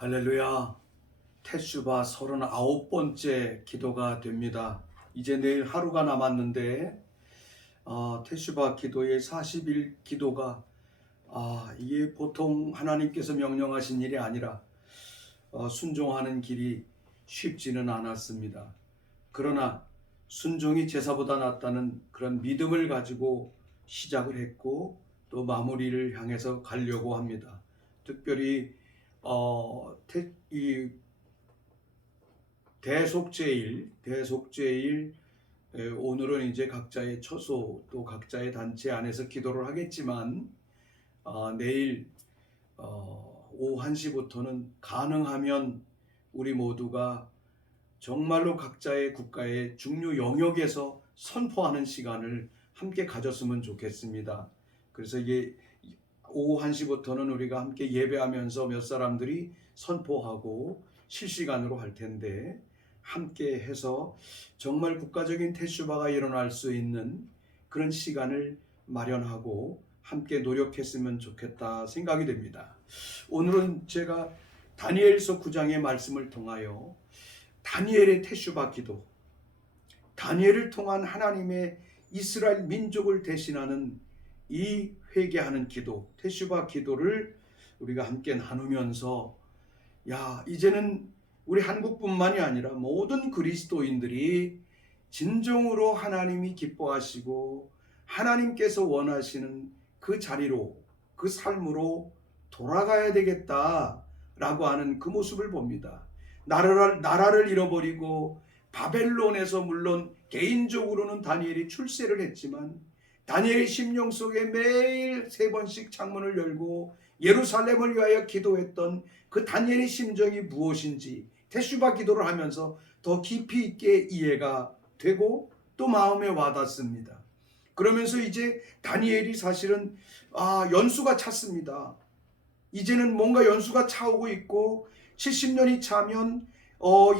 할렐루야. 태슈바 39번째 기도가 됩니다. 이제 내일 하루가 남았는데 태슈바 기도의 40일 기도가 이게 보통 하나님께서 명령하신 일이 아니라 순종하는 길이 쉽지는 않았습니다. 그러나 순종이 제사보다 낫다는 그런 믿음을 가지고 시작을 했고 또 마무리를 향해서 가려고 합니다. 특별히 이 대속죄일 오늘은 이제 각자의 처소 또 각자의 단체 안에서 기도를 하겠지만 내일 오후 1시부터는 가능하면 우리 모두가 정말로 각자의 국가의 중요 영역에서 선포하는 시간을 함께 가졌으면 좋겠습니다. 그래서 이게 오후 1시부터는 우리가 함께 예배하면서 몇 사람들이 선포하고 실시간으로 할 텐데 함께 해서 정말 국가적인 태슈바가 일어날 수 있는 그런 시간을 마련하고 함께 노력했으면 좋겠다 생각이 됩니다. 오늘은 제가 다니엘서 9장의 말씀을 통하여 다니엘의 태슈바 기도, 다니엘을 통한 하나님의 이스라엘 민족을 대신하는 이 회개하는 기도, 태슈바 기도를 우리가 함께 나누면서 이제는 우리 한국뿐만이 아니라 모든 그리스도인들이 진정으로 하나님이 기뻐하시고 하나님께서 원하시는 그 자리로, 그 삶으로 돌아가야 되겠다라고 하는 그 모습을 봅니다. 나라를 잃어버리고 바벨론에서 물론 개인적으로는 다니엘이 출세를 했지만 다니엘의 심령 속에 매일 3번씩 창문을 열고 예루살렘을 위하여 기도했던 그 다니엘의 심정이 무엇인지 태슈바 기도를 하면서 더 깊이 있게 이해가 되고 또 마음에 와닿습니다. 그러면서 이제 다니엘이 사실은 연수가 찼습니다. 이제는 뭔가 연수가 차오고 있고 70년이 차면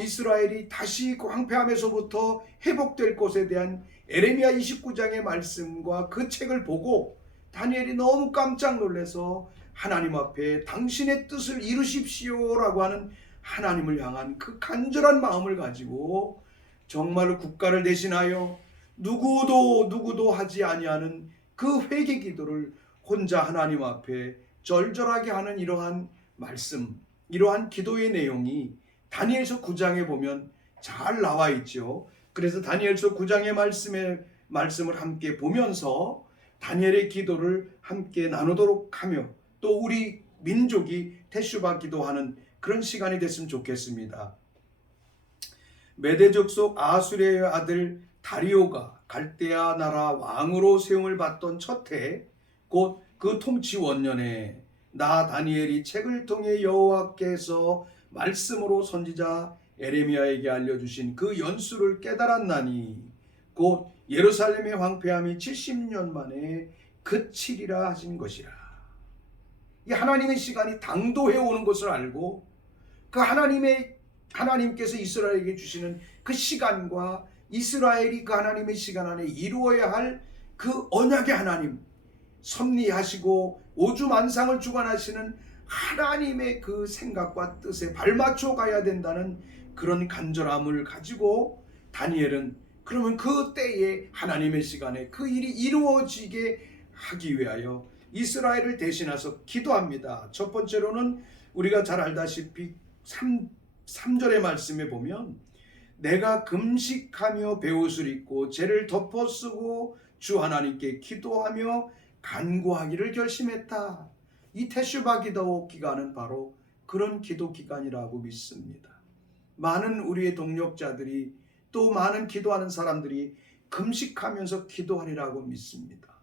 이스라엘이 다시 그 황폐함에서부터 회복될 것에 대한 에레미야 29장의 말씀과 그 책을 보고 다니엘이 너무 깜짝 놀라서 하나님 앞에 당신의 뜻을 이루십시오라고 하는 하나님을 향한 그 간절한 마음을 가지고 정말로 국가를 대신하여 누구도 하지 아니하는 그 회개 기도를 혼자 하나님 앞에 절절하게 하는 이러한 말씀, 이러한 기도의 내용이 다니엘서 9장에 보면 잘 나와 있죠. 그래서 다니엘서 9장의 말씀을 함께 보면서 다니엘의 기도를 함께 나누도록 하며 또 우리 민족이 태슈바 기도하는 그런 시간이 됐으면 좋겠습니다. 메대 족속 아수르의 아들 다리오가 갈대아 나라 왕으로 세움을 받던 첫 해, 곧 그 통치 원년에 나 다니엘이 책을 통해 여호와께서 말씀으로 선지자 에레미야에게 알려주신 그 연수를 깨달았나니 곧 예루살렘의 황폐함이 70년 만에 그치리라 하신 것이라. 이 하나님의 시간이 당도해 오는 것을 알고 그 하나님께서 이스라엘에게 주시는 그 시간과 이스라엘이 그 하나님의 시간 안에 이루어야 할 그 언약의 하나님, 섭리하시고 오주만상을 주관하시는 하나님의 그 생각과 뜻에 발맞춰 가야 된다는 그런 간절함을 가지고 다니엘은 그러면 그 때에 하나님의 시간에 그 일이 이루어지게 하기 위하여 이스라엘을 대신해서 기도합니다. 첫 번째로는 우리가 잘 알다시피 3절의 말씀에 보면 내가 금식하며 베옷을 입고 죄를 덮어쓰고 주 하나님께 기도하며 간구하기를 결심했다. 이 태슈바 기도 기간은 바로 그런 기도 기간이라고 믿습니다. 많은 우리의 동력자들이 또 많은 기도하는 사람들이 금식하면서 기도하리라고 믿습니다.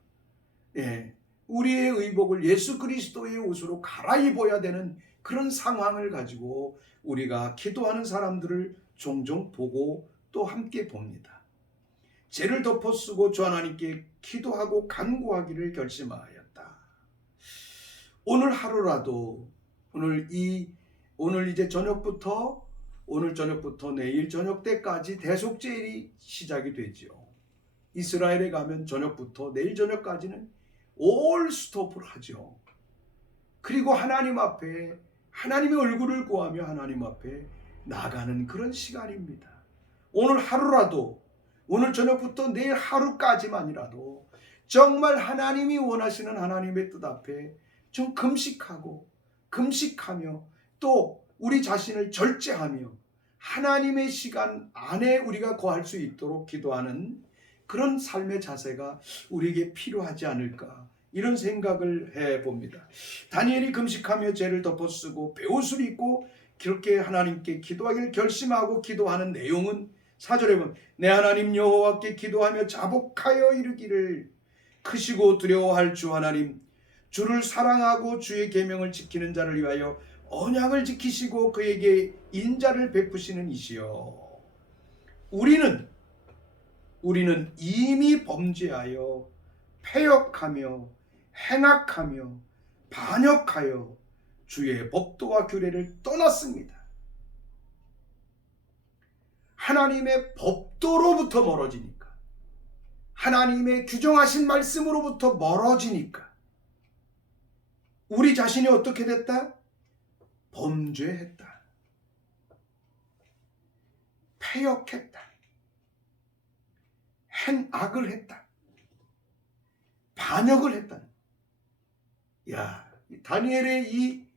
우리의 의복을 예수 그리스도의 옷으로 갈아입어야 되는 그런 상황을 가지고 우리가 기도하는 사람들을 종종 보고 또 함께 봅니다. 죄를 덮어쓰고 주 하나님께 기도하고 간구하기를 결심하였다. 오늘 하루라도 오늘 이제 오늘 저녁부터 내일 저녁 때까지 대속죄일이 시작이 되죠. 이스라엘에 가면 저녁부터 내일 저녁까지는 올 스톱을 하죠. 그리고 하나님 앞에 하나님의 얼굴을 구하며 하나님 앞에 나가는 그런 시간입니다. 오늘 하루라도, 오늘 저녁부터 내일 하루까지만이라도 정말 하나님이 원하시는 하나님의 뜻 앞에 좀 금식하며 또 우리 자신을 절제하며 하나님의 시간 안에 우리가 거할 수 있도록 기도하는 그런 삶의 자세가 우리에게 필요하지 않을까, 이런 생각을 해봅니다. 다니엘이 금식하며 죄를 덮어쓰고 베옷을 입고 그렇게 하나님께 기도하기를 결심하고 기도하는 내용은 4절에 보면 내 하나님 여호와께 기도하며 자복하여 이르기를 크시고 두려워할 주 하나님, 주를 사랑하고 주의 계명을 지키는 자를 위하여 언약을 지키시고 그에게 인자를 베푸시는 이시여. 우리는 이미 범죄하여 패역하며 행악하며 반역하여 주의 법도와 규례를 떠났습니다. 하나님의 법도로부터 멀어지니까, 하나님의 규정하신 말씀으로부터 멀어지니까 우리 자신이 어떻게 됐다? 범죄했다, 패역했다, 행악을 했다, 반역을 했다. 야, 다니엘의 이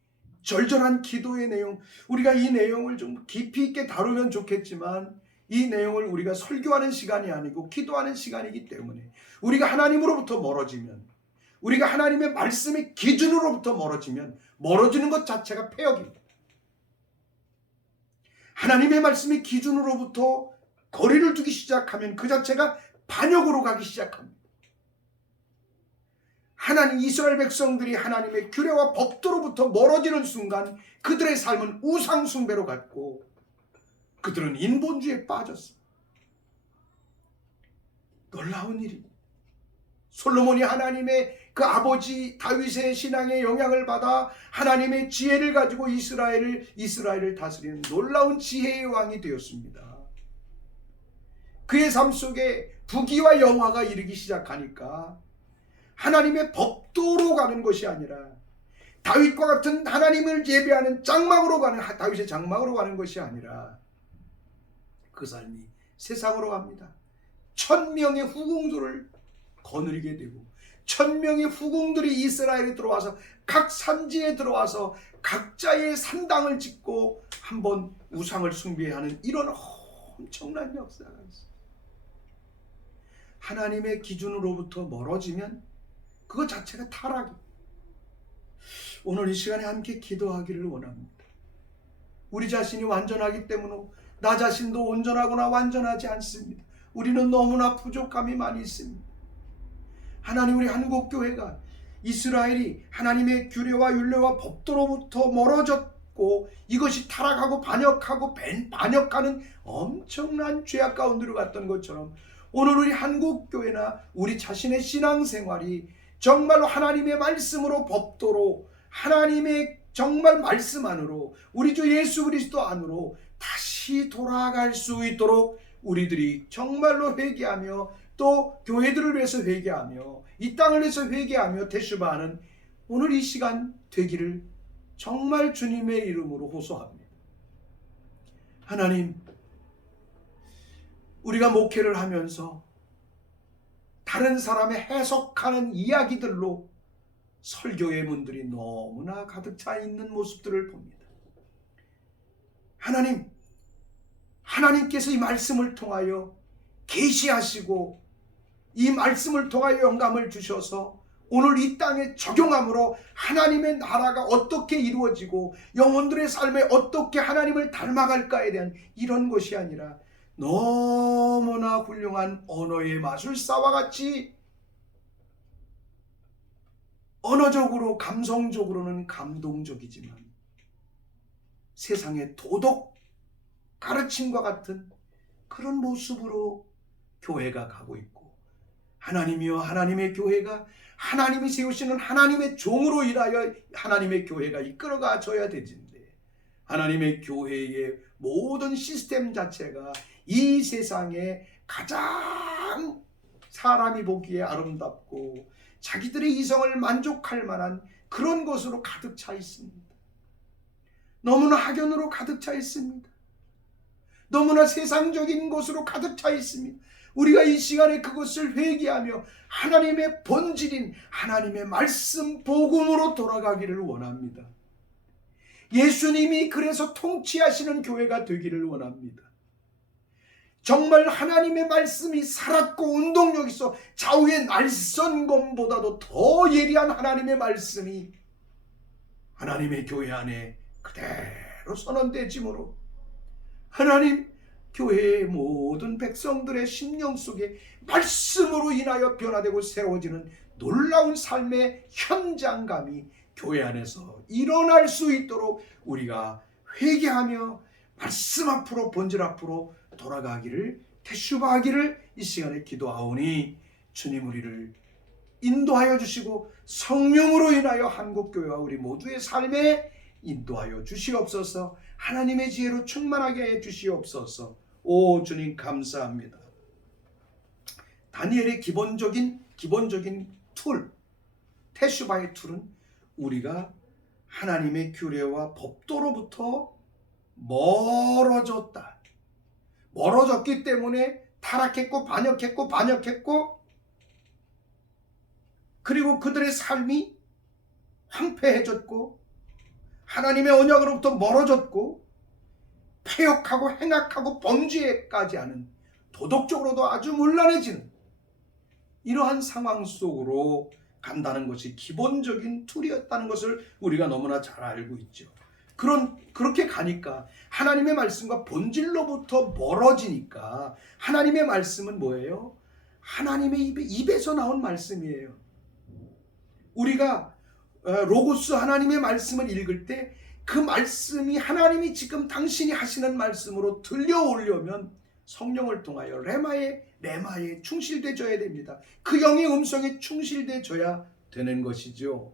절절한 기도의 내용, 우리가 이 내용을 좀 깊이 있게 다루면 좋겠지만 이 내용을 우리가 설교하는 시간이 아니고 기도하는 시간이기 때문에 우리가 하나님으로부터 멀어지면, 우리가 하나님의 말씀의 기준으로부터 멀어지는 것 자체가 패역입니다. 하나님의 말씀의 기준으로부터 거리를 두기 시작하면 그 자체가 반역으로 가기 시작합니다. 하나님, 이스라엘 백성들이 하나님의 규례와 법도로부터 멀어지는 순간 그들의 삶은 우상 숭배로 갔고 그들은 인본주의에 빠졌습니다. 놀라운 일입니다. 솔로몬이 하나님의 그 아버지 다윗의 신앙의 영향을 받아 하나님의 지혜를 가지고 이스라엘을 다스리는 놀라운 지혜의 왕이 되었습니다. 그의 삶 속에 부귀와 영화가 이르기 시작하니까 하나님의 법도로 가는 것이 아니라 다윗과 같은 하나님을 예배하는 다윗의 장막으로 가는 것이 아니라 그 삶이 세상으로 갑니다. 1000명의 후궁들을 거느리게 되고 1000명의 후궁들이 이스라엘에 들어와서 각 산지에 들어와서 각자의 산당을 짓고 한번 우상을 숭배하는 이런 엄청난 역사가 있어요. 하나님의 기준으로부터 멀어지면 그것 자체가 타락입니다. 오늘 이 시간에 함께 기도하기를 원합니다. 우리 자신이 완전하기 때문에 나 자신도 온전하거나 완전하지 않습니다. 우리는 너무나 부족함이 많이 있습니다. 하나님, 우리 한국교회가 이스라엘이 하나님의 규례와 율례와 법도로부터 멀어졌고 이것이 타락하고 반역하는 엄청난 죄악 가운데로 갔던 것처럼 오늘 우리 한국교회나 우리 자신의 신앙생활이 정말로 하나님의 말씀으로, 법도로, 하나님의 정말 말씀 안으로, 우리 주 예수 그리스도 안으로 다시 돌아갈 수 있도록 우리들이 정말로 회개하며 또 교회들을 위해서 회개하며 이 땅을 위해서 회개하며 대슈바하는 오늘 이 시간 되기를 정말 주님의 이름으로 호소합니다. 하나님, 우리가 목회를 하면서 다른 사람의 해석하는 이야기들로 설교의 문들이 너무나 가득 차 있는 모습들을 봅니다. 하나님께서 이 말씀을 통하여 계시하시고 이 말씀을 통하여 영감을 주셔서 오늘 이 땅에 적용함으로 하나님의 나라가 어떻게 이루어지고 영혼들의 삶에 어떻게 하나님을 닮아갈까에 대한 이런 것이 아니라 너무나 훌륭한 언어의 마술사와 같이 언어적으로 감성적으로는 감동적이지만 세상의 도덕 가르침과 같은 그런 모습으로 교회가 가고 있고, 하나님이여 하나님의 교회가 하나님이 세우시는 하나님의 종으로 일하여 하나님의 교회가 이끌어가져야 되는데 하나님의 교회의 모든 시스템 자체가 이 세상에 가장 사람이 보기에 아름답고 자기들의 이성을 만족할 만한 그런 것으로 가득 차 있습니다. 너무나 학연으로 가득 차 있습니다. 너무나 세상적인 것으로 가득 차 있습니다. 우리가 이 시간에 그것을 회개하며 하나님의 본질인 하나님의 말씀 복음으로 돌아가기를 원합니다. 예수님이 그래서 통치하시는 교회가 되기를 원합니다. 정말 하나님의 말씀이 살았고 운동력 있어 좌우의 날선검보다도 더 예리한 하나님의 말씀이 하나님의 교회 안에 그대로 선언되지므로 하나님 교회의 모든 백성들의 심령 속에 말씀으로 인하여 변화되고 새로워지는 놀라운 삶의 현장감이 교회 안에서 일어날 수 있도록 우리가 회개하며 말씀 앞으로 본질 앞으로 돌아가기를 태슈바하기를 이 시간에 기도하오니 주님 우리를 인도하여 주시고 성령으로 인하여 한국교회와 우리 모두의 삶에 인도하여 주시옵소서. 하나님의 지혜로 충만하게 해 주시옵소서. 오 주님 감사합니다. 다니엘의 기본적인 툴, 태슈바의 툴은 우리가 하나님의 규례와 법도로부터 멀어졌기 때문에 타락했고 반역했고 그리고 그들의 삶이 황폐해졌고 하나님의 언약으로부터 멀어졌고 패역하고 행악하고 범죄까지 하는 도덕적으로도 아주 문란해지는 이러한 상황 속으로 간다는 것이 기본적인 툴이었다는 것을 우리가 너무나 잘 알고 있죠. 그렇게 가니까 하나님의 말씀과 본질로부터 멀어지니까 하나님의 말씀은 뭐예요? 하나님의 입에서 나온 말씀이에요. 우리가 로고스 하나님의 말씀을 읽을 때 그 말씀이 하나님이 지금 당신이 하시는 말씀으로 들려오려면 성령을 통하여 레마에 충실되어야 됩니다. 그 영의 음성에 충실되어야 되는 것이죠.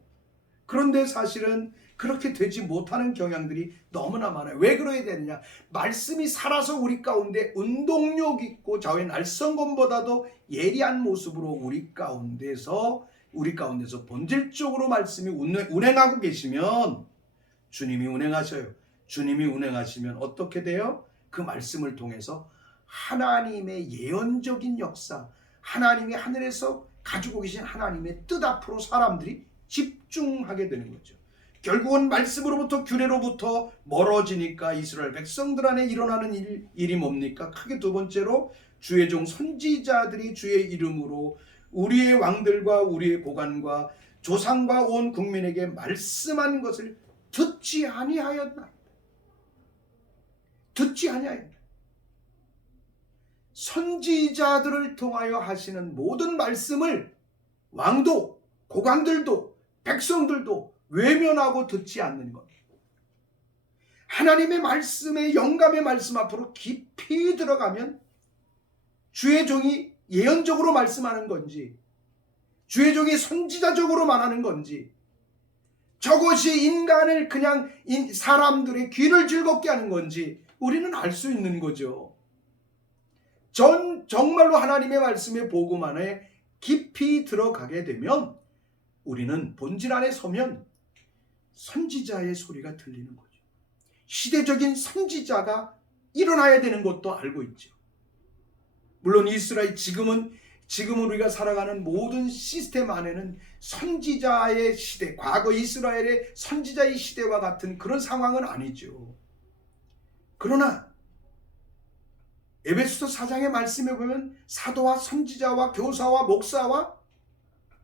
그런데 사실은 그렇게 되지 못하는 경향들이 너무나 많아요. 왜 그래야 되느냐? 말씀이 살아서 우리 가운데 운동력 있고 좌우의 날선검보다도 예리한 모습으로 우리 가운데서 본질적으로 말씀이 운행하고 계시면 주님이 운행하셔요. 주님이 운행하시면 어떻게 돼요? 그 말씀을 통해서 하나님의 예언적인 역사, 하나님이 하늘에서 가지고 계신 하나님의 뜻 앞으로 사람들이 집중하게 되는 거죠. 결국은 말씀으로부터 규례로부터 멀어지니까 이스라엘 백성들 안에 일어나는 일이 뭡니까? 크게 두 번째로 주의 종 선지자들이 주의 이름으로 우리의 왕들과 우리의 고관과 조상과 온 국민에게 말씀한 것을 듣지 아니하였나이다. 듣지 아니하였나이다. 선지자들을 통하여 하시는 모든 말씀을 왕도 고관들도 백성들도 외면하고 듣지 않는 것. 하나님의 말씀의 영감의 말씀 앞으로 깊이 들어가면 주의 종이 예언적으로 말씀하는 건지 주의 종이 선지자적으로 말하는 건지 저것이 인간을 그냥 사람들의 귀를 즐겁게 하는 건지 우리는 알 수 있는 거죠. 정말로 하나님의 말씀의 복음 안에 깊이 들어가게 되면 우리는 본질 안에 서면 선지자의 소리가 들리는 거죠. 시대적인 선지자가 일어나야 되는 것도 알고 있죠. 물론 이스라엘 지금 우리가 살아가는 모든 시스템 안에는 선지자의 시대, 과거 이스라엘의 선지자의 시대와 같은 그런 상황은 아니죠. 그러나 에베소서 4장의 말씀에 보면 사도와 선지자와 교사와 목사와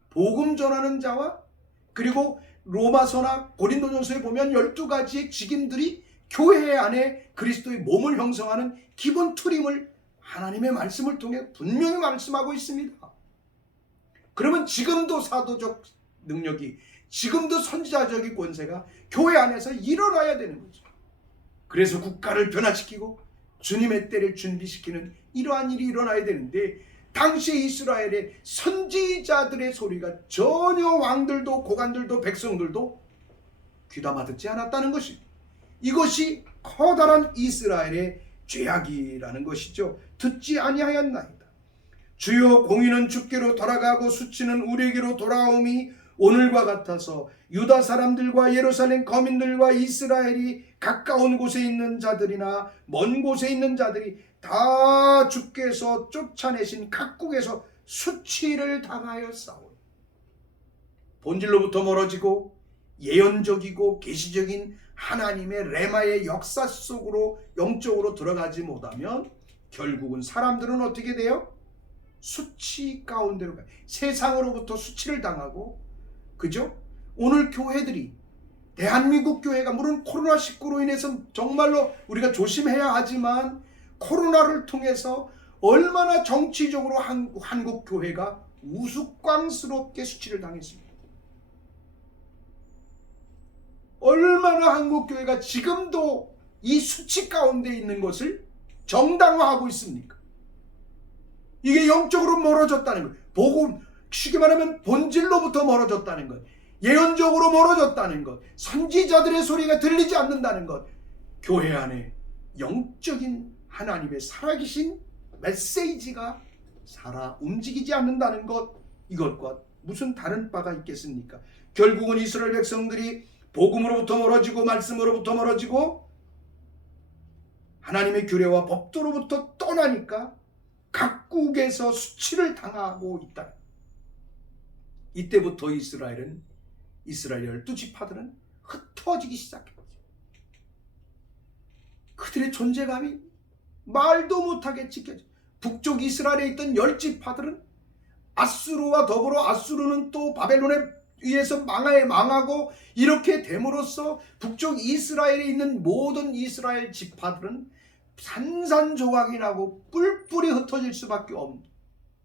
복음 전하는 자와 그리고 로마서나 고린도전서에 보면 12가지의 직임들이 교회 안에 그리스도의 몸을 형성하는 기본 틀임을 하나님의 말씀을 통해 분명히 말씀하고 있습니다. 그러면 지금도 사도적 능력이, 지금도 선지자적인 권세가 교회 안에서 일어나야 되는 거죠. 그래서 국가를 변화시키고 주님의 때를 준비시키는 이러한 일이 일어나야 되는데 당시 이스라엘의 선지자들의 소리가 전혀 왕들도 고관들도 백성들도 귀담아 듣지 않았다는 것입니다. 이것이 커다란 이스라엘의 죄악이라는 것이죠. 듣지 아니하였나이다. 주여 공의는 주께로 돌아가고 수치는 우리에게로 돌아오미 오늘과 같아서 유다 사람들과 예루살렘 거민들과 이스라엘이 가까운 곳에 있는 자들이나 먼 곳에 있는 자들이 다 주께서 쫓아내신 각국에서 수치를 당하여 싸우니 본질로부터 멀어지고 예언적이고 계시적인 하나님의 레마의 역사 속으로 영적으로 들어가지 못하면 결국은 사람들은 어떻게 돼요? 수치 가운데로 가요. 세상으로부터 수치를 당하고, 그죠? 오늘 교회들이, 대한민국 교회가 물론 코로나19로 인해서 정말로 우리가 조심해야 하지만 코로나를 통해서 얼마나 정치적으로 한국 교회가 우스꽝스럽게 수치를 당했습니다. 얼마나 한국 교회가 지금도 이 수치 가운데 있는 것을 정당화하고 있습니까? 이게 영적으로 멀어졌다는 거예요. 복음, 쉽게 말하면 본질로부터 멀어졌다는 것, 예언적으로 멀어졌다는 것, 선지자들의 소리가 들리지 않는다는 것, 교회 안에 영적인 하나님의 살아계신 메시지가 살아 움직이지 않는다는 것, 이것과 무슨 다른 바가 있겠습니까? 결국은 이스라엘 백성들이 복음으로부터 멀어지고 말씀으로부터 멀어지고 하나님의 규례와 법도로부터 떠나니까 각국에서 수치를 당하고 있다. 이때부터 이스라엘 12지파들은 흩어지기 시작했죠. 그들의 존재감이 말도 못하게 지켜져. 북쪽 이스라엘에 있던 10지파들은 아수르와 더불어, 아수르는 또 바벨론에 의해서 망하고 이렇게 됨으로써 북쪽 이스라엘에 있는 모든 이스라엘 지파들은 산산조각이 나고 뿔뿔이 흩어질 수밖에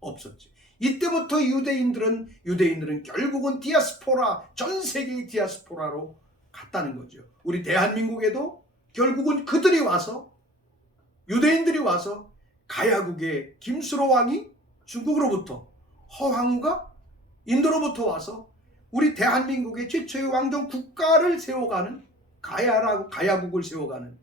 없었죠. 이때부터 유대인들은 결국은 디아스포라, 전 세계의 디아스포라로 갔다는 거죠. 우리 대한민국에도 결국은 그들이 와서, 유대인들이 와서 가야국의 김수로 왕이 중국으로부터, 허황우가 인도로부터 와서 우리 대한민국의 최초의 왕정 국가를 세워가는 가야국을 세워가는,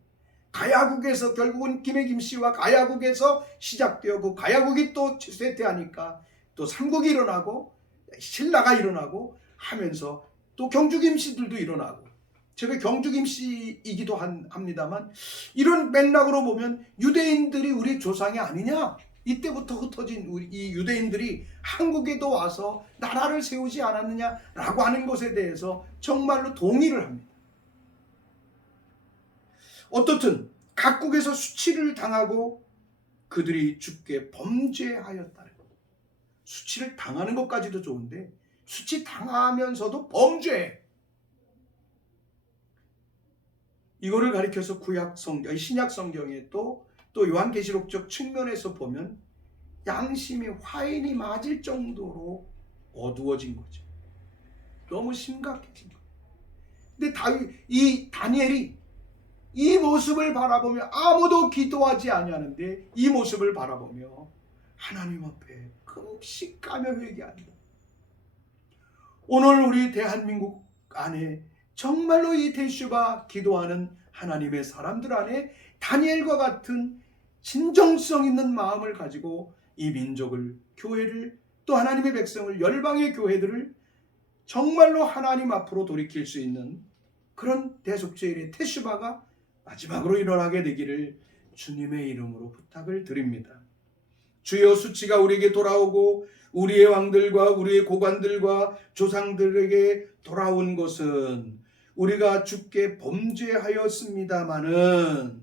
가야국에서 결국은 김해김 씨와 가야국에서 시작되어 그 가야국이 또 쇠퇴하니까 또 삼국이 일어나고 신라가 일어나고 하면서 또 경주김 씨들도 일어나고, 제가 경주김 씨이기도 합니다만 이런 맥락으로 보면 유대인들이 우리 조상이 아니냐, 이때부터 흩어진 이 유대인들이 한국에도 와서 나라를 세우지 않았느냐라고 하는 것에 대해서 정말로 동의를 합니다. 어떻든 각국에서 수치를 당하고 그들이 주께 범죄하였다는 것. 수치를 당하는 것까지도 좋은데 수치 당하면서도 범죄, 이거를 가리켜서 신약 성경에 또 요한계시록적 측면에서 보면 양심이 화인이 맞을 정도로 어두워진 거죠. 너무 심각해진 거예요. 근데 이 다니엘이 이 모습을 바라보며 아무도 기도하지 아니하는데 이 모습을 바라보며 하나님 앞에 금식하며 회개한다. 오늘 우리 대한민국 안에 정말로 이 테슈바 기도하는 하나님의 사람들 안에 다니엘과 같은 진정성 있는 마음을 가지고 이 민족을, 교회를, 또 하나님의 백성을, 열방의 교회들을 정말로 하나님 앞으로 돌이킬 수 있는 그런 대속죄일의 테슈바가 마지막으로 일어나게 되기를 주님의 이름으로 부탁을 드립니다. 주여, 수치가 우리에게 돌아오고 우리의 왕들과 우리의 고관들과 조상들에게 돌아온 것은 우리가 주께 범죄하였습니다마는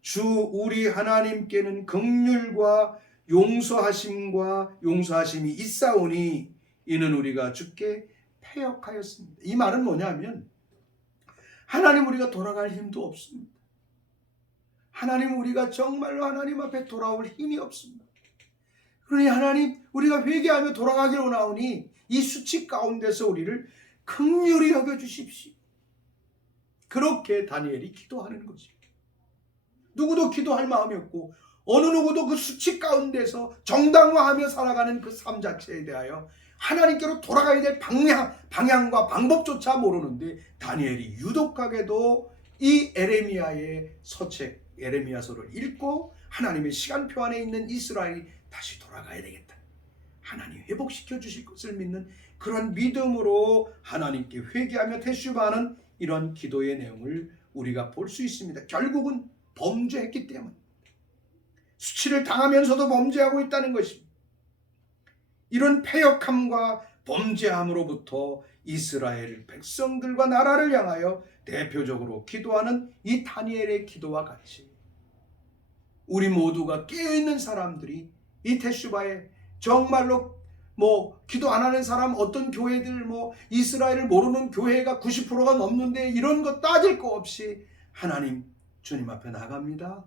주 우리 하나님께는 긍휼과 용서하심이 있사오니 이는 우리가 주께 패역하였습니다. 이 말은 뭐냐면 하나님, 우리가 돌아갈 힘도 없습니다. 하나님, 우리가 정말로 하나님 앞에 돌아올 힘이 없습니다. 그러니 하나님, 우리가 회개하며 돌아가기로 나오니 이 수치 가운데서 우리를 긍휼히 여겨주십시오. 그렇게 다니엘이 기도하는 거지. 누구도 기도할 마음이 없고 어느 누구도 그 수치 가운데서 정당화하며 살아가는 그 삶 자체에 대하여 하나님께로 돌아가야 될 방향과 방법조차 모르는데 다니엘이 유독하게도 이 에레미야의 서책, 에레미야서를 읽고 하나님의 시간표 안에 있는 이스라엘이 다시 돌아가야 되겠다. 하나님 회복시켜 주실 것을 믿는 그런 믿음으로 하나님께 회개하며 태슈바하는 이런 기도의 내용을 우리가 볼 수 있습니다. 결국은 범죄했기 때문에 수치를 당하면서도 범죄하고 있다는 것입니다. 이런 패역함과 범죄함으로부터 이스라엘 백성들과 나라를 향하여 대표적으로 기도하는 이 다니엘의 기도와 같이 우리 모두가 깨어있는 사람들이 이 테슈바에 정말로 기도 안 하는 사람, 어떤 교회들 이스라엘을 모르는 교회가 90%가 넘는데 이런 거 따질 거 없이 하나님 주님 앞에 나갑니다.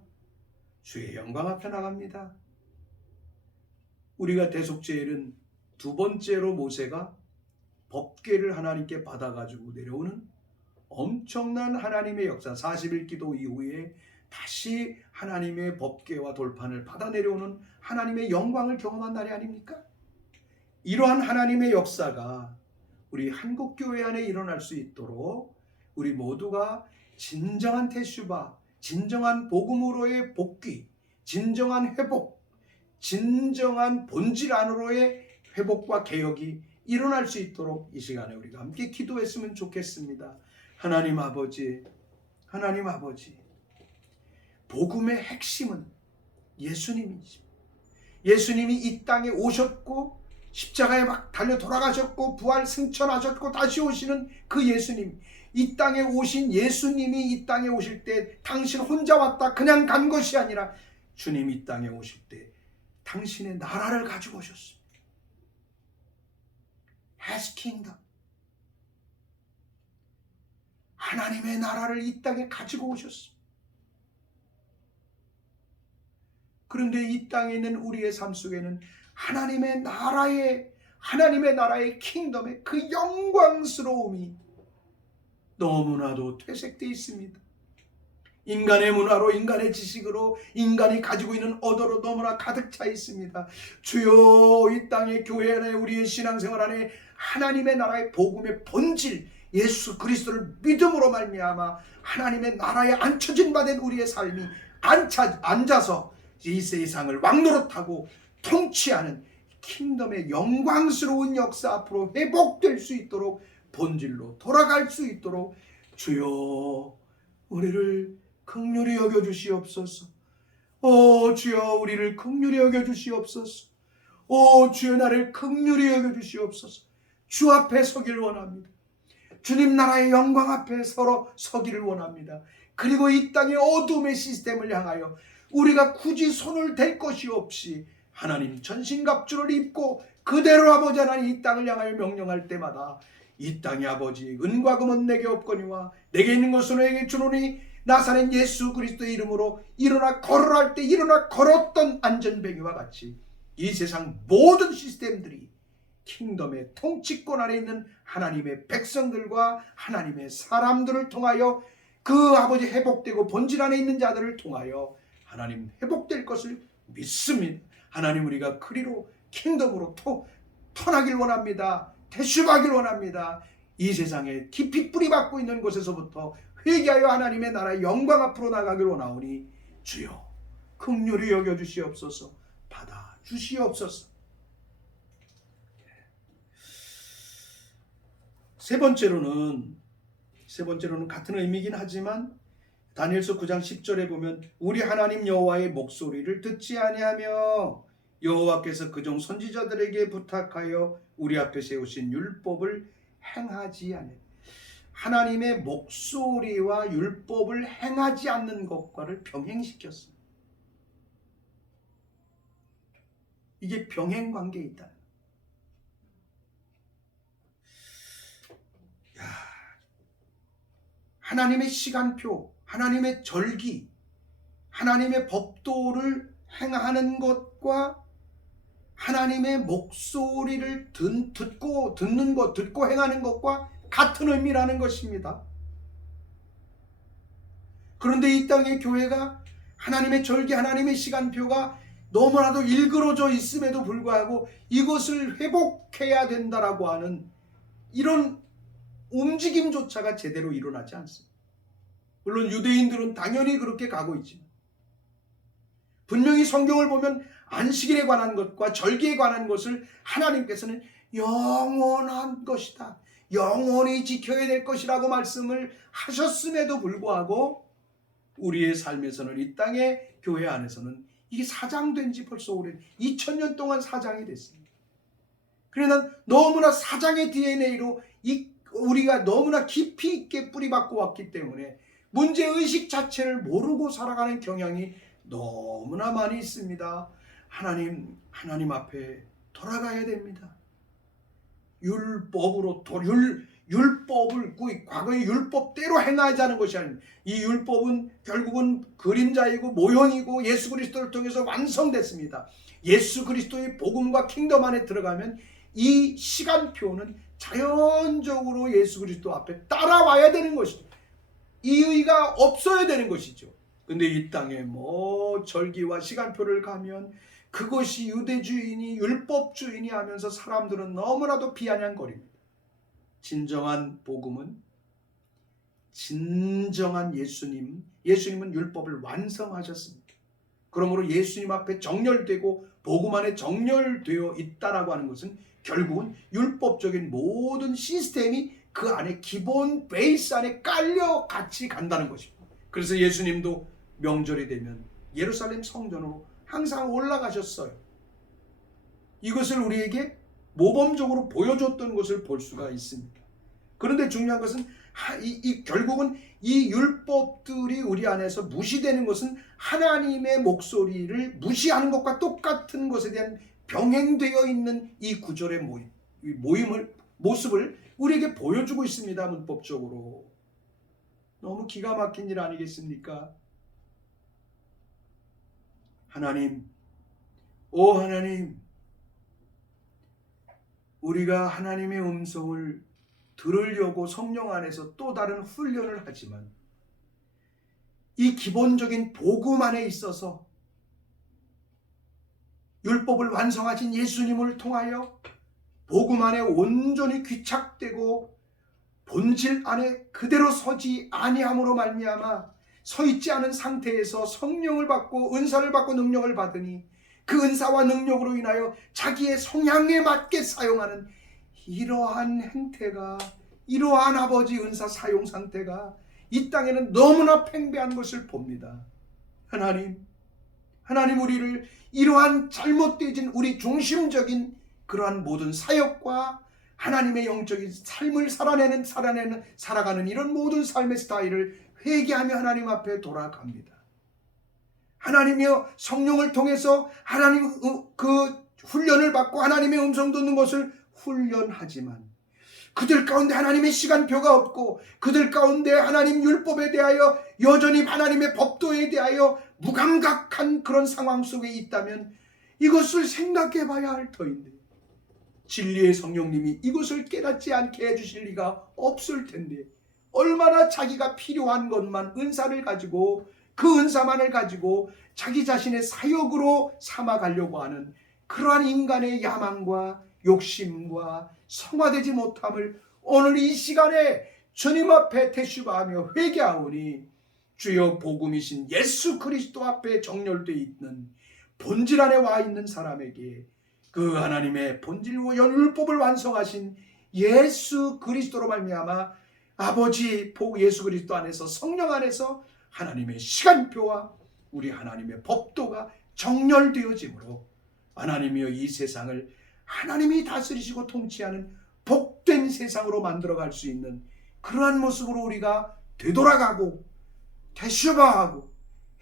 주의 영광 앞에 나갑니다. 우리가 대속죄일은 두 번째로 모세가 법궤를 하나님께 받아가지고 내려오는 엄청난 하나님의 역사, 40일 기도 이후에 다시 하나님의 법궤와 돌판을 받아 내려오는 하나님의 영광을 경험한 날이 아닙니까? 이러한 하나님의 역사가 우리 한국교회 안에 일어날 수 있도록 우리 모두가 진정한 태슈바, 진정한 복음으로의 복귀, 진정한 회복, 진정한 본질 안으로의 회복과 개혁이 일어날 수 있도록 이 시간에 우리가 함께 기도했으면 좋겠습니다. 하나님 아버지, 하나님 아버지, 복음의 핵심은 예수님이십니다. 예수님이 이 땅에 오셨고 십자가에 막 달려 돌아가셨고 부활 승천하셨고 다시 오시는 그 예수님, 이 땅에 오신 예수님이 이 땅에 오실 때 당신 혼자 왔다 그냥 간 것이 아니라 주님 이 땅에 오실 때 당신의 나라를 가지고 오셨습니다. His kingdom, 하나님의 나라를 이 땅에 가지고 오셨습니다. 그런데 이 땅에 있는 우리의 삶 속에는 하나님의 나라의 킹덤의 그 영광스러움이 너무나도 퇴색되어 있습니다. 인간의 문화로, 인간의 지식으로, 인간이 가지고 있는 언어로 너무나 가득 차 있습니다. 주여, 이 땅의 교회 안에, 우리의 신앙생활 안에 하나님의 나라의 복음의 본질, 예수 그리스도를 믿음으로 말미암아 하나님의 나라에 앉혀진 바 된 우리의 삶이 앉아서 이 세상을 왕노릇하고 통치하는 킹덤의 영광스러운 역사 앞으로 회복될 수 있도록, 본질로 돌아갈 수 있도록 주여 우리를 긍휼히 여겨주시옵소서. 주여 우리를 긍휼히 여겨주시옵소서. 주여 나를 긍휼히 여겨주시옵소서. 주 앞에 서길 원합니다. 주님 나라의 영광 앞에 서로 서기를 원합니다. 그리고 이 땅의 어둠의 시스템을 향하여 우리가 굳이 손을 댈 것이 없이 하나님 전신갑주를 입고 그대로 아버지 하나님 이 땅을 향하여 명령할 때마다 이 땅의 아버지 은과 금은 내게 없거니와 내게 있는 것은 내게 주노니 나사렛 예수 그리스도의 이름으로 일어나 걸으라 할 때 일어나 걸었던 안전뱅이와 같이 이 세상 모든 시스템들이 킹덤의 통치권 아래 있는 하나님의 백성들과 하나님의 사람들을 통하여 그 아버지 회복되고 본질 안에 있는 자들을 통하여 하나님 회복될 것을 믿습니다. 하나님 우리가 그리로 킹덤으로 터나길 원합니다. 태슈하길 원합니다. 이 세상에 깊이 뿌리박고 있는 곳에서부터 회개하여 하나님의 나라의 영광 앞으로 나가길 원하오니 주여 긍휼히 여겨주시옵소서. 받아주시옵소서. 세 번째로는 같은 의미긴 하지만 다니엘서 9장 10절에 보면 우리 하나님 여호와의 목소리를 듣지 아니하며 여호와께서 그종 선지자들에게 부탁하여 우리 앞에 세우신 율법을 행하지 않는, 하나님의 목소리와 율법을 행하지 않는 것과를 병행시켰습니다. 이게 병행관계에 있다. 하나님의 시간표, 하나님의 절기, 하나님의 법도를 행하는 것과 하나님의 목소리를 듣고 행하는 것과 같은 의미라는 것입니다. 그런데 이 땅의 교회가 하나님의 절기, 하나님의 시간표가 너무나도 일그러져 있음에도 불구하고 이것을 회복해야 된다라고 하는 이런 움직임조차가 제대로 일어나지 않습니다. 물론 유대인들은 당연히 그렇게 가고 있지만 분명히 성경을 보면 안식일에 관한 것과 절기에 관한 것을 하나님께서는 영원한 것이다, 영원히 지켜야 될 것이라고 말씀을 하셨음에도 불구하고 우리의 삶에서는, 이 땅의 교회 안에서는 이게 사장된 지 벌써 오랜 2000년 동안 사장이 됐습니다. 그러나 너무나 사장의 DNA로 우리가 너무나 깊이 있게 뿌리박고 왔기 때문에 문제의식 자체를 모르고 살아가는 경향이 너무나 많이 있습니다. 하나님 앞에 돌아가야 됩니다. 율법을 과거의 율법대로 행하자는 것이 아닙니다. 이 율법은 결국은 그림자이고 모형이고 예수 그리스도를 통해서 완성됐습니다. 예수 그리스도의 복음과 킹덤 안에 들어가면 이 시간표는 자연적으로 예수 그리스도 앞에 따라와야 되는 것이죠. 이의가 없어야 되는 것이죠. 근데 이 땅에 절기와 시간표를 가면 그것이 유대주의니 율법주의니 하면서 사람들은 너무나도 비아냥거립니다. 진정한 복음은, 진정한 예수님은 율법을 완성하셨습니다. 그러므로 예수님 앞에 정렬되고 복음 안에 정렬되어 있다라고 하는 것은 결국은 율법적인 모든 시스템이 그 안에 기본 베이스 안에 깔려 같이 간다는 것입니다. 그래서 예수님도 명절이 되면 예루살렘 성전으로 항상 올라가셨어요. 이것을 우리에게 모범적으로 보여줬던 것을 볼 수가 있습니다. 그런데 중요한 것은 결국은 이 율법들이 우리 안에서 무시되는 것은 하나님의 목소리를 무시하는 것과 똑같은 것에 대한 병행되어 있는 이 구절의 모습을 우리에게 보여주고 있습니다. 문법적으로. 너무 기가 막힌 일 아니겠습니까? 하나님, 우리가 하나님의 음성을 들으려고 성령 안에서 또 다른 훈련을 하지만 이 기본적인 복음 안에 있어서 율법을 완성하신 예수님을 통하여 복음 안에 온전히 귀착되고 본질 안에 그대로 서지 아니함으로 말미암아 서 있지 않은 상태에서 성령을 받고 은사를 받고 능력을 받으니 그 은사와 능력으로 인하여 자기의 성향에 맞게 사용하는 이러한 행태가, 이러한 아버지 은사 사용 상태가 이 땅에는 너무나 팽배한 것을 봅니다. 하나님 우리를 이러한 잘못되어진 우리 중심적인 그러한 모든 사역과 하나님의 영적인 삶을 살아가는 이런 모든 삶의 스타일을 회개하며 하나님 앞에 돌아갑니다. 하나님이여, 성령을 통해서 하나님 그 훈련을 받고 하나님의 음성 듣는 것을 훈련하지만 그들 가운데 하나님의 시간표가 없고 그들 가운데 하나님 율법에 대하여 여전히 하나님의 법도에 대하여 무감각한 그런 상황 속에 있다면 이것을 생각해 봐야 할 터인데 진리의 성령님이 이것을 깨닫지 않게 해주실 리가 없을 텐데 얼마나 자기가 필요한 것만 은사를 가지고 그 은사만을 가지고 자기 자신의 사역으로 삼아가려고 하는 그러한 인간의 야망과 욕심과 성화되지 못함을 오늘 이 시간에 주님 앞에 대슈바하며 회개하오니 주여 복음이신 예수 그리스도 앞에 정렬되어 있는 본질 안에 와 있는 사람에게 그 하나님의 본질과 율법을 완성하신 예수 그리스도로 말미암아 아버지 예수 그리스도 안에서 성령 안에서 하나님의 시간표와 우리 하나님의 법도가 정렬되어지므로 하나님이여 이 세상을 하나님이 다스리시고 통치하는 복된 세상으로 만들어갈 수 있는 그러한 모습으로 우리가 되돌아가고 대슈바하고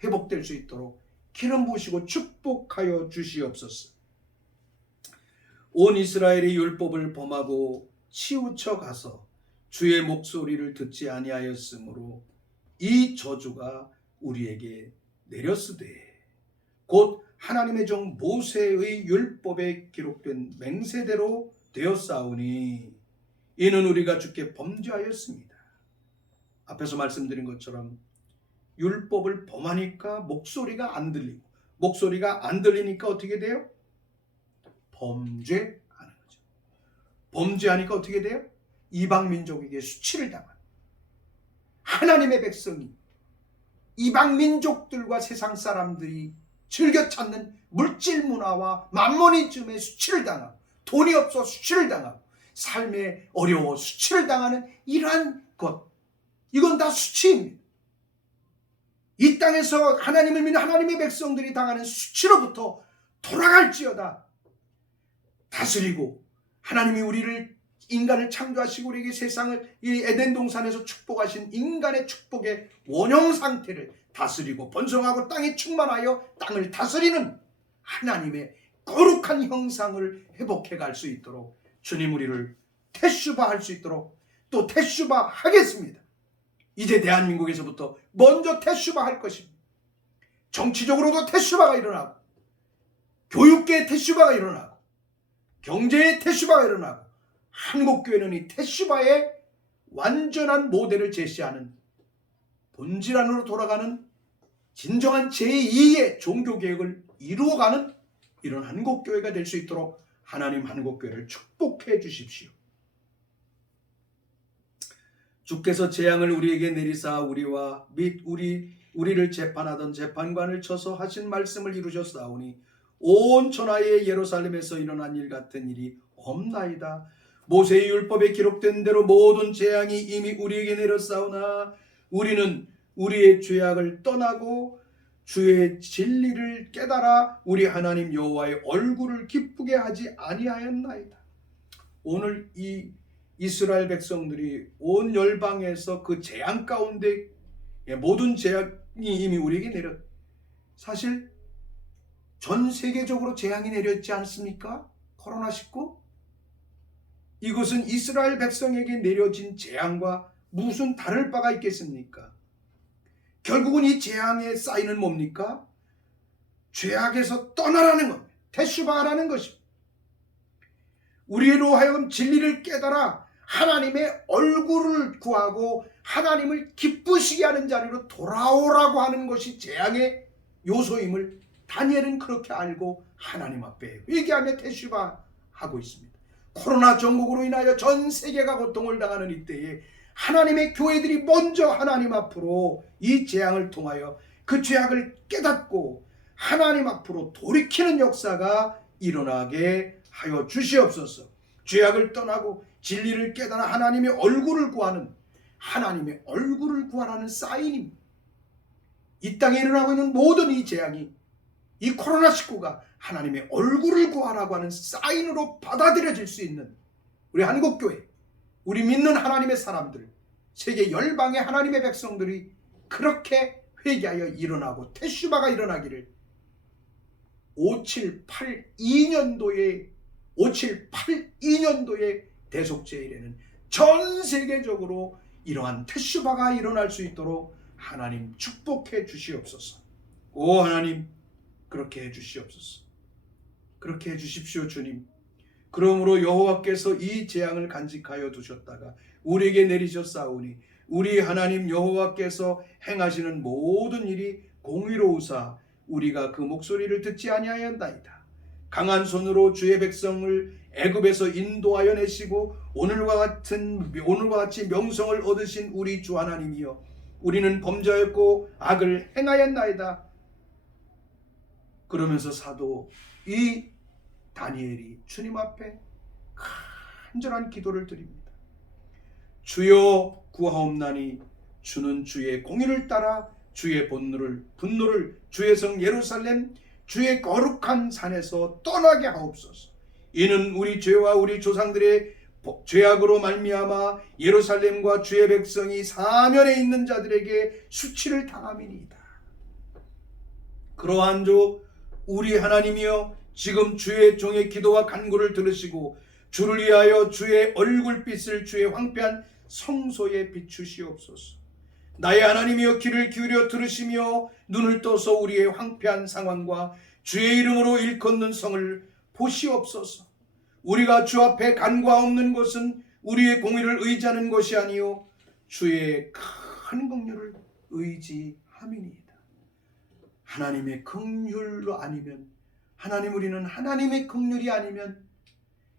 회복될 수 있도록 기름 부으시고 축복하여 주시옵소서. 온 이스라엘이 율법을 범하고 치우쳐 가서 주의 목소리를 듣지 아니하였으므로 이 저주가 우리에게 내렸으되 곧 하나님의 종 모세의 율법에 기록된 맹세대로 되었사오니 이는 우리가 주께 범죄하였습니다. 앞에서 말씀드린 것처럼 율법을 범하니까 목소리가 안 들리고 목소리가 안 들리니까 어떻게 돼요? 범죄하는 거죠. 범죄하니까 어떻게 돼요? 이방 민족에게 수치를 당하는, 하나님의 백성이 이방 민족들과 세상 사람들이 즐겨 찾는 물질 문화와 만모니즘에 수치를 당하고, 돈이 없어 수치를 당하고, 삶에 어려워 수치를 당하는 이러한 것, 이건 다 수치입니다. 이 땅에서 하나님을 믿는 하나님의 백성들이 당하는 수치로부터 돌아갈지어다. 다스리고 하나님이 인간을 창조하시고 우리에게 세상을 이 에덴 동산에서 축복하신 인간의 축복의 원형 상태를 다스리고 번성하고 땅에 충만하여 땅을 다스리는 하나님의 거룩한 형상을 회복해 갈 수 있도록 주님 우리를 테슈바 할 수 있도록 또 테슈바 하겠습니다. 이제 대한민국에서부터 먼저 테슈바 할 것입니다. 정치적으로도 테슈바가 일어나고, 교육계의 테슈바가 일어나고, 경제의 테슈바가 일어나고, 한국교회는 이 테슈바의 완전한 모델을 제시하는 본질 안으로 돌아가는 진정한 제2의 종교개혁을 이루어가는 이런 한국교회가 될 수 있도록 하나님 한국교회를 축복해 주십시오. 주께서 재앙을 우리에게 내리사 우리와 및 우리를 재판하던 재판관을 쳐서 하신 말씀을 이루셨사오니 온 천하의 예루살렘에서 일어난 일 같은 일이 없나이다. 모세의 율법에 기록된 대로 모든 재앙이 이미 우리에게 내렸사오나 우리는 우리의 죄악을 떠나고 주의 진리를 깨달아 우리 하나님 여호와의 얼굴을 기쁘게 하지 아니하였나이다. 오늘 이 이스라엘 백성들이 온 열방에서 그 재앙 가운데 모든 재앙이 이미 우리에게 내렸. 사실 전 세계적으로 재앙이 내렸지 않습니까? 코로나19. 이것은 이스라엘 백성에게 내려진 재앙과 무슨 다를 바가 있겠습니까? 결국은 이 재앙의 사인은 뭡니까? 죄악에서 떠나라는 겁니다. 테슈바라는 것입니다. 우리로 하여금 진리를 깨달아 하나님의 얼굴을 구하고 하나님을 기쁘시게 하는 자리로 돌아오라고 하는 것이 재앙의 요소임을 다니엘은 그렇게 알고 하나님 앞에 회개하며 테슈바하고 있습니다. 코로나 전국으로 인하여 전 세계가 고통을 당하는 이때에 하나님의 교회들이 먼저 하나님 앞으로 이 재앙을 통하여 그 죄악을 깨닫고 하나님 앞으로 돌이키는 역사가 일어나게 하여 주시옵소서. 죄악을 떠나고 진리를 깨달아 하나님의 얼굴을 구하는, 하나님의 얼굴을 구하라는 사인입니다. 이 땅에 일어나고 있는 모든 이 재앙이, 이 코로나19가 하나님의 얼굴을 구하라고 하는 사인으로 받아들여질 수 있는 우리 한국교회, 우리 믿는 하나님의 사람들, 세계 열방의 하나님의 백성들이 그렇게 회개하여 일어나고 테슈바가 일어나기를 5782년도에 대속제일에는 전 세계적으로 이러한 테슈바가 일어날 수 있도록 하나님 축복해 주시옵소서. 오 하나님, 그렇게 해 주시옵소서. 그렇게 해 주십시오 주님. 그러므로 여호와께서 이 재앙을 간직하여 두셨다가 우리에게 내리셨사오니 우리 하나님 여호와께서 행하시는 모든 일이 공의로우사 우리가 그 목소리를 듣지 아니하였나이다. 강한 손으로 주의 백성을 애굽에서 인도하여 내시고 오늘과 같이 명성을 얻으신 우리 주 하나님이여, 우리는 범죄하였고 악을 행하였나이다. 그러면서 사도 이 다니엘이 주님 앞에 간절한 기도를 드립니다. 주여 구하옵나니 주는 주의 공의를 따라 주의 분노를 주의 성 예루살렘 주의 거룩한 산에서 떠나게 하옵소서. 이는 우리 죄와 우리 조상들의 죄악으로 말미암아 예루살렘과 주의 백성이 사면에 있는 자들에게 수치를 당함이니이다. 그러한 주 우리 하나님이여, 지금 주의 종의 기도와 간구를 들으시고 주를 위하여 주의 얼굴빛을 주의 황폐한 성소에 비추시옵소서. 나의 하나님이여, 귀를 기울여 들으시며 눈을 떠서 우리의 황폐한 상황과 주의 이름으로 일컫는 성을 보시옵소서. 우리가 주 앞에 간과없는 것은 우리의 공의를 의지하는 것이 아니요 주의 큰 긍휼을 의지함이니이다. 하나님의 긍휼로 아니면, 하나님, 우리는 하나님의 긍휼이 아니면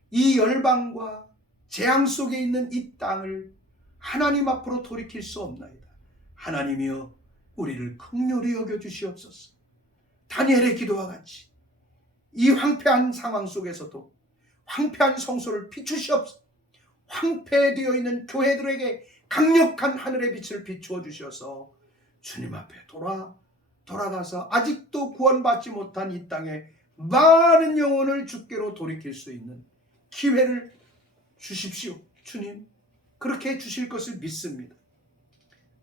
이 열방과 재앙 속에 있는 이 땅을 하나님 앞으로 돌이킬 수 없나이다. 하나님이여, 우리를 긍휼히 여겨 주시옵소서. 다니엘의 기도와 같이 이 황폐한 상황 속에서도 황폐한 성소를 비추시옵소서. 황폐되어 있는 교회들에게 강력한 하늘의 빛을 비추어 주셔서 주님 앞에 돌아가서 아직도 구원받지 못한 이 땅에 많은 영혼을 주께로 돌이킬 수 있는 기회를 주십시오. 주님, 그렇게 해주실 것을 믿습니다.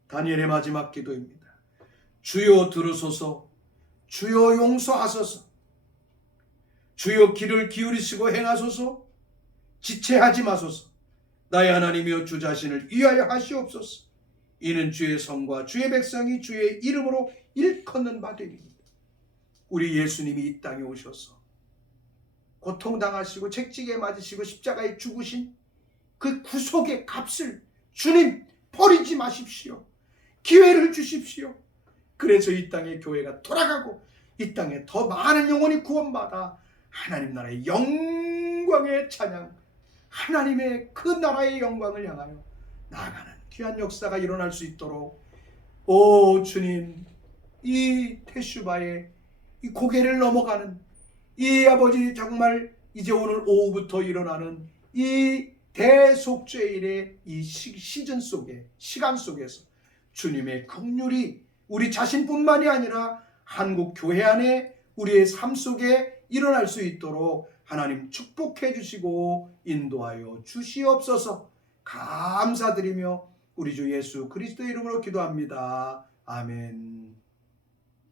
다니엘의 마지막 기도입니다. 주여 들으소서, 주여 용서하소서, 주여 귀를 기울이시고 행하소서, 지체하지 마소서. 나의 하나님이여 주 자신을 위하여 하시옵소서. 이는 주의 성과 주의 백성이 주의 이름으로 일컫는 바 됩니다. 우리 예수님이 이 땅에 오셔서 고통당하시고 채찍에 맞으시고 십자가에 죽으신 그 구속의 값을 주님 버리지 마십시오. 기회를 주십시오. 그래서 이 땅의 교회가 돌아가고 이 땅에 더 많은 영혼이 구원받아 하나님 나라의 영광의 찬양, 하나님의 그 나라의 영광을 향하여 나아가는 귀한 역사가 일어날 수 있도록 오 주님, 이 테슈바의 이 고개를 넘어가는 이 아버지 정말 이제 오늘 오후부터 일어나는 이 대속죄일의 이 시즌 속에 시간 속에서 주님의 긍휼이 우리 자신뿐만이 아니라 한국 교회 안에 우리의 삶 속에 일어날 수 있도록 하나님 축복해 주시고 인도하여 주시옵소서. 감사드리며 우리 주 예수 그리스도의 이름으로 기도합니다. 아멘.